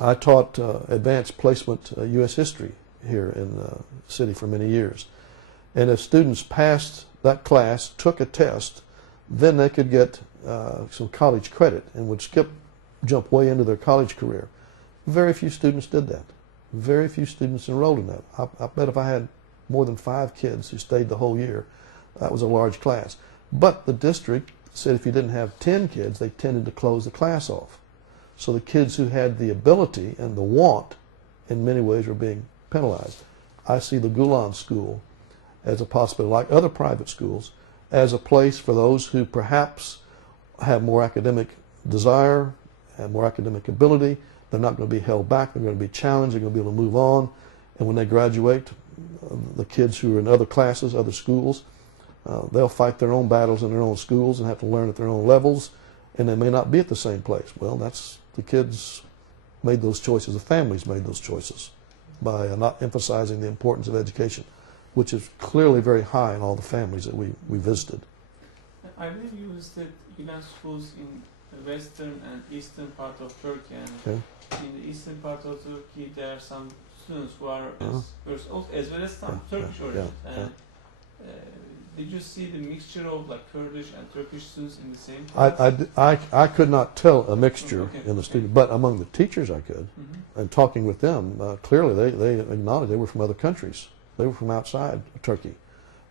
I taught advanced placement U.S. history here in the city for many years. And if students passed that class, took a test, then they could get some college credit and would jump way into their college career. Very few students did that. Very few students enrolled in that. I bet if I had more than 5 kids who stayed the whole year, that was a large class. But the district said if you didn't have 10 kids, they tended to close the class off. So the kids who had the ability and the want, in many ways, were being penalized. I see the Gulen School as a possibility, like other private schools, as a place for those who perhaps have more academic desire, have more academic ability. They're not going to be held back. They're going to be challenged. They're going to be able to move on. And when they graduate, the kids who are in other classes, other schools, they'll fight their own battles in their own schools and have to learn at their own levels, and they may not be at the same place. Well, that's the kids made those choices. The families made those choices by not emphasizing the importance of education, which is clearly very high in all the families that we visited. I believe you visited Gulen schools in the western and eastern part of Turkey. And Okay. in the eastern part of Turkey, there are some students who are as well as some Turkish origin. Did you see the mixture of like Kurdish and Turkish students in the same class? I could not tell a mixture in the students, but among the teachers I could. And talking with them, clearly they acknowledged they were from other countries. They were from outside Turkey.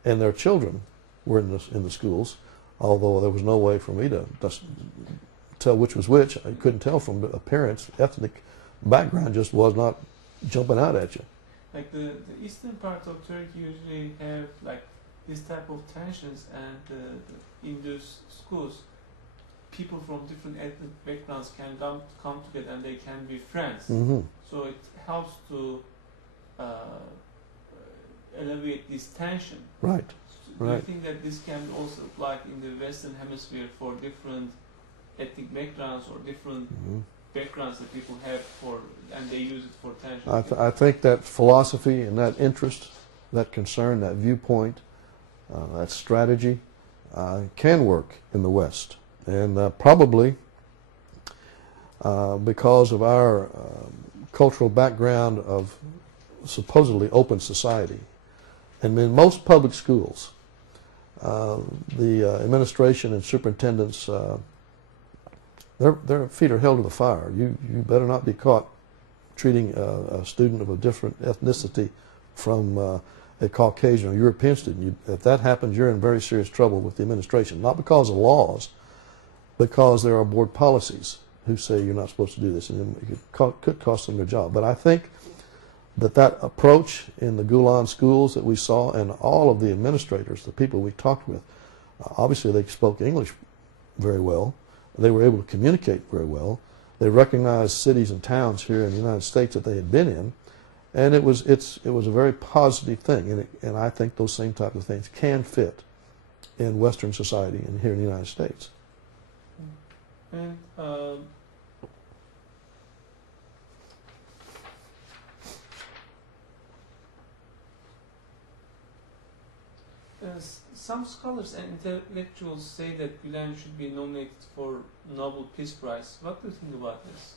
And their children were in the schools, although there was no way for me to tell which was which. I couldn't tell from the appearance. Ethnic background just was not jumping out at you. Like the eastern part of Turkey usually have like this type of tensions, and in those schools, people from different ethnic backgrounds can come together and they can be friends. So it helps to alleviate this tension. Right. Do you think that this can be also applied in the Western Hemisphere for different ethnic backgrounds or different backgrounds that people have and they use it for tension? I think that philosophy and that interest, that concern, that viewpoint, that strategy can work in the West. And probably because of our cultural background of supposedly open society. And in most public schools, the administration and superintendents, their feet are held to the fire. You better not be caught treating a student of a different ethnicity from a Caucasian or European student. If that happens, you're in very serious trouble with the administration. Not because of laws, because there are board policies who say you're not supposed to do this, and it could cost them their job. But I think that approach in the Gulen schools that we saw, and all of the administrators, the people we talked with, obviously they spoke English very well. They were able to communicate very well. They recognized cities and towns here in the United States that they had been in, and it was a very positive thing. And I think those same type of things can fit in Western society and here in the United States. And some scholars and intellectuals say that Gulen should be nominated for Nobel Peace Prize. What do you think about this?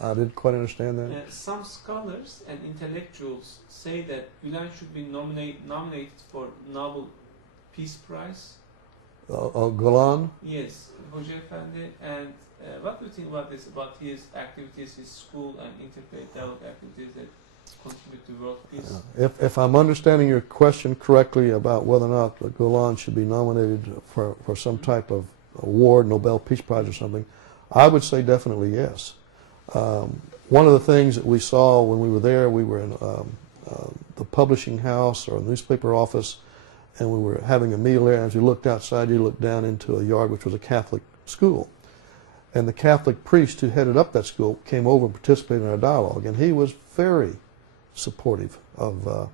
I didn't quite understand that. Some scholars and intellectuals say that Gulen should be nominated for Nobel Peace Prize. Gulen? Yes, Hoca Efendi. And what do you think about this, about his activities, his school and intellectual activities that contribute to world peace? If I'm understanding your question correctly about whether or not Gulen should be nominated for some type of award, Nobel Peace Prize or something, I would say definitely yes. One of the things that we saw when we were there, we were in the publishing house or newspaper office, and we were having a meal there, and as you looked outside, you looked down into a yard which was a Catholic school. And the Catholic priest who headed up that school came over and participated in our dialogue, and he was very supportive of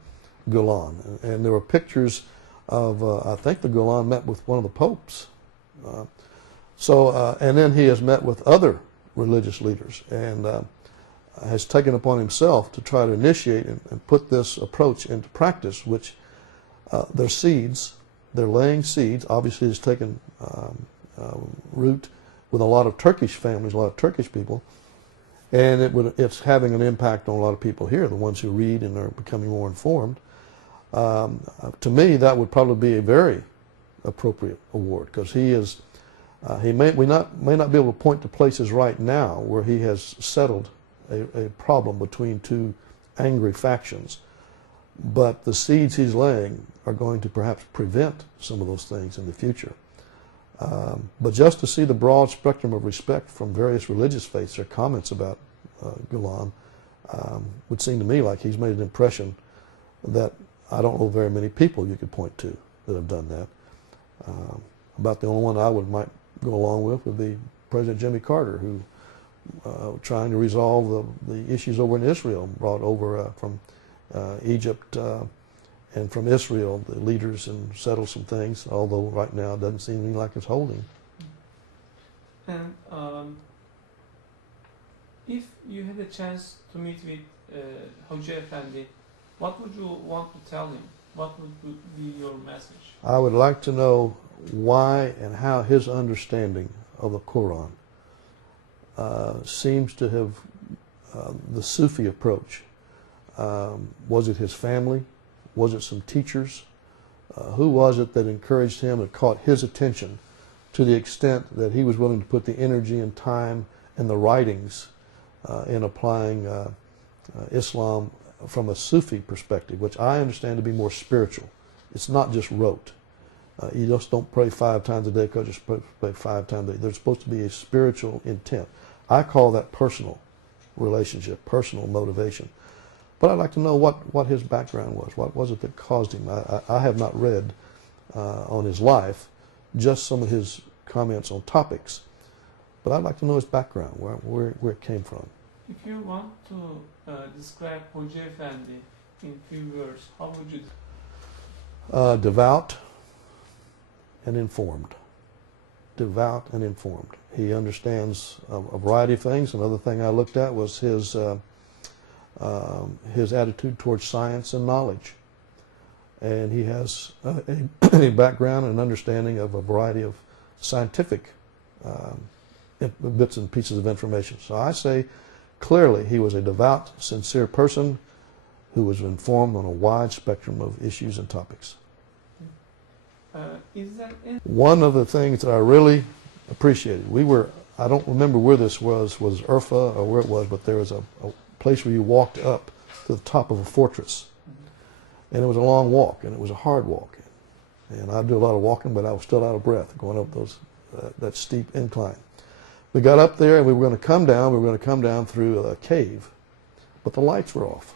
Gulen. And there were pictures of, I think the Gulen met with one of the popes. And then he has met with other religious leaders and has taken upon himself to try to initiate and put this approach into practice, which their seeds, they're laying seeds, obviously has taken root with a lot of Turkish families, a lot of Turkish people, And it's having an impact on a lot of people here, the ones who read and are becoming more informed. To me, that would probably be a very appropriate award, because he may not be able to point to places right now where he has settled a problem between two angry factions, but the seeds he's laying are going to perhaps prevent some of those things in the future. But just to see the broad spectrum of respect from various religious faiths or comments about Gulen would seem to me like he's made an impression that I don't know very many people you could point to that have done that. About the only one I might go along with would be President Jimmy Carter, who trying to resolve the issues over in Israel, brought over from Egypt and from Israel the leaders and settled some things, although right now it doesn't seem like it's holding. And if you had a chance to meet with Hoca Efendi, what would you want to tell him? What would be your message? I would like to know why and how his understanding of the Quran seems to have the Sufi approach. Was it his family? Was it some teachers? Who was it that encouraged him and caught his attention to the extent that he was willing to put the energy and time and the writings in applying Islam from a Sufi perspective, which I understand to be more spiritual. It's not just rote. You just don't pray 5 times a day because you pray 5 times a day. There's supposed to be a spiritual intent. I call that personal relationship, personal motivation. But I'd like to know what his background was. What was it that caused him? I have not read on his life, just some of his comments on topics. But I'd like to know his background, where it came from. If you want to describe Hoca Efendi in few words, how would you? Devout and informed. Devout and informed. He understands a variety of things. Another thing I looked at was his attitude towards science and knowledge. And he has a background and understanding of a variety of scientific bits and pieces of information. So I say clearly he was a devout, sincere person who was informed on a wide spectrum of issues and topics. One of the things that I really appreciated, I don't remember where this was Urfa or where it was, but there was a place where you walked up to the top of a fortress. And it was a long walk, and it was a hard walk. And I do a lot of walking, but I was still out of breath going up that steep incline. We got up there, and we were going to come down. We were going to come down through a cave, but the lights were off.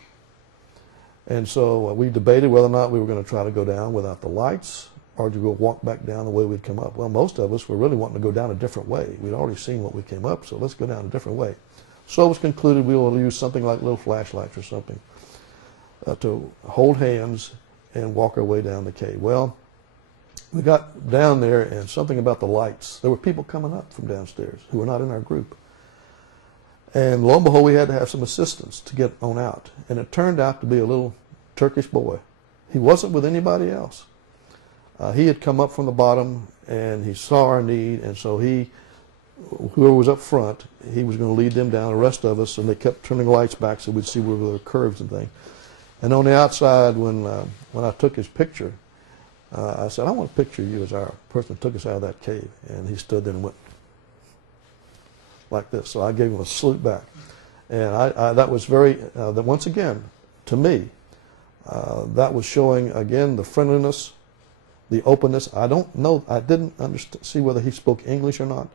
And so we debated whether or not we were going to try to go down without the lights or to go walk back down the way we'd come up. Well, most of us were really wanting to go down a different way. We'd already seen what we came up, so let's go down a different way. So it was concluded we will use something like little flashlights or something to hold hands and walk our way down the cave. Well, we got down there, and something about the lights. There were people coming up from downstairs who were not in our group. And lo and behold, we had to have some assistance to get on out. And it turned out to be a little Turkish boy. He wasn't with anybody else. He had come up from the bottom, and he saw our need, and so whoever was up front, he was going to lead them down, the rest of us, and they kept turning the lights back so we'd see where there were curves and things. And on the outside, when I took his picture, I said, I want to picture you as our person that took us out of that cave. And he stood there and went like this. So I gave him a salute back. And that was once again, to me, that was showing, again, the friendliness, the openness. I don't know, I didn't see whether he spoke English or not,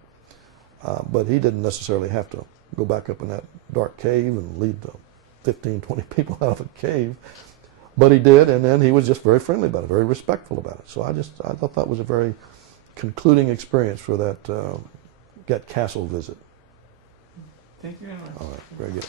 but he didn't necessarily have to go back up in that dark cave and lead the 15, 20 people out of a cave. But he did, and then he was just very friendly about it, very respectful about it. So I thought that was a very concluding experience for that castle visit. Thank you very much. All right, very good.